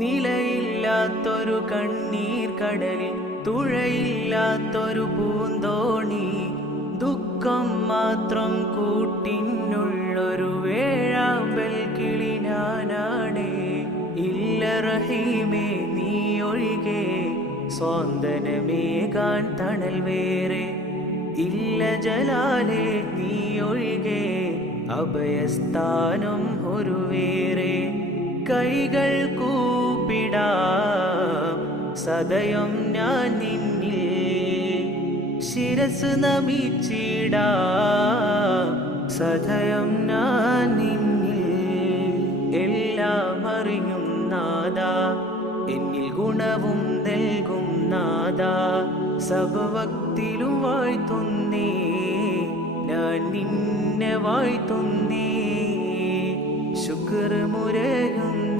നിലയില്ലാത്തൊരു കണ്ണീർ കടലിൽ തുഴയില്ലാത്തൊരു പൂന്തോണി, ദുഃഖം മാത്രം കൂട്ടിനുള്ളൊരു വേഴാമ്പൽ കിളി ഞാനാണേ. ഇല്ല റഹീമേ നീ ഒഴികെ സ്വാന്തനമേകാൻ തണൽ വേറെ, ഇല്ല ജലാലേ നീ ഒഴികെ അഭയസ്ഥാനം ഒരു വേറെ. കൈകൾ കൂപ്പിടാം സദയം ഞാൻ നിന്നിൽ, ശിരസ് നമിച്ചിടാം സദയം ഞാൻ നിന്നിൽ. എല്ലാം അറിയും നാദാ, എന്നിൽ ഗുണവും നൽകും നാദാ. സർവ്വവക്തിലും വാഴ്ത്തുന്നേ ഞാൻ നിന്നെ വാഴ്ത്തുന്നേ. ശുക്ർ മുരകുന്നേ